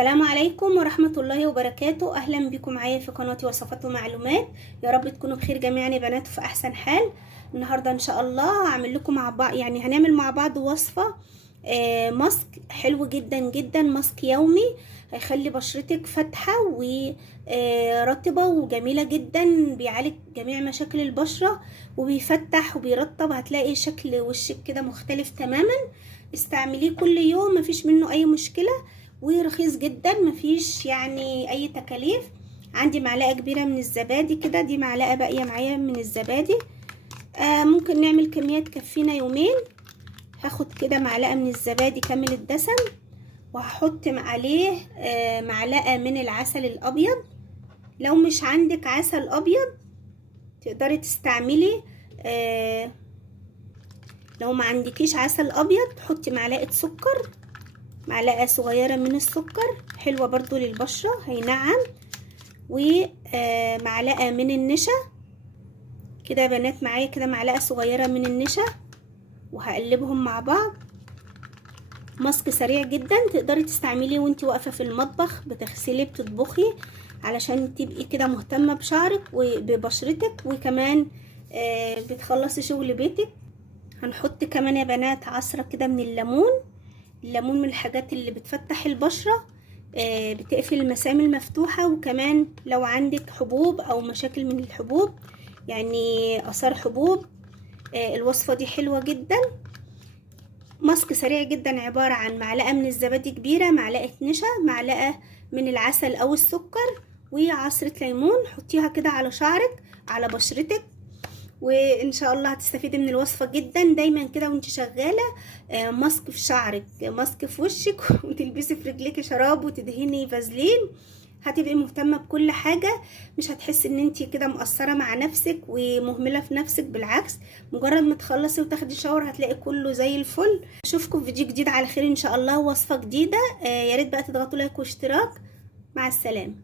السلام عليكم ورحمة الله وبركاته. أهلا بكم معايا في قناتي وصفات ومعلومات. يا رب تكونوا بخير جميعا يا بنات في أحسن حال. النهاردة إن شاء الله هعمل لكم مع بعض، هنعمل مع بعض وصفة ماسك حلو جدا جدا، ماسك يومي هيخلي بشرتك فاتحة ورطبة وجميلة جدا، بيعالج جميع مشاكل البشرة وبيفتح وبيرطب. هتلاقي شكل وشك كده مختلف تماما. استعمليه كل يوم، مفيش منه أي مشكلة ورخيص جدا، مفيش اي تكاليف. عندي معلقه كبيره من الزبادي كده، دي معلقه باقيه معايا من الزبادي. ممكن نعمل كميه تكفينا يومين. هاخد كده معلقه من الزبادي كامل الدسم، وهحط عليه معلقه من العسل الابيض. لو مش عندك عسل ابيض تقدري تستعملي، لو ما عندكيش عسل ابيض تحطي معلقه سكر، معلقة صغيرة من السكر حلوة برضو للبشرة هينعم، ومعلقة من النشا كده يا بنات. معايا كده معلقة صغيرة من النشا وهقلبهم مع بعض. ماسك سريع جدا تقدري تستعمليه وانتي واقفة في المطبخ بتغسلي بتطبخي، علشان تبقي كده مهتمة بشعرك وببشرتك، وكمان بتخلصي شغل بيتك. هنحط كمان يا بنات عصرة كده من الليمون. الليمون من الحاجات اللي بتفتح البشرة، بتقفل المسام المفتوحة، وكمان لو عندك حبوب او مشاكل من الحبوب، اثار حبوب، الوصفة دي حلوة جدا. ماسك سريع جدا، عبارة عن معلقة من الزبادي كبيرة، معلقة نشا، معلقة من العسل او السكر، وعصرة ليمون. حطيها كده على شعرك على بشرتك، وان شاء الله هتستفيدي من الوصفه جدا. دايما كده وانت شغاله ماسك في شعرك، ماسك في وشك وتلبسي في رجليك شراب وتدهني فازلين، هتبقي مهتمه بكل حاجه. مش هتحسي ان انت كده مقصره مع نفسك ومهمله في نفسك، بالعكس مجرد ما تخلصي وتاخدي شاور هتلاقي كله زي الفل. اشوفكم في فيديو جديد على خير ان شاء الله، وصفه جديده. يا ريت بقى تضغطوا لايك واشتراك. مع السلامه.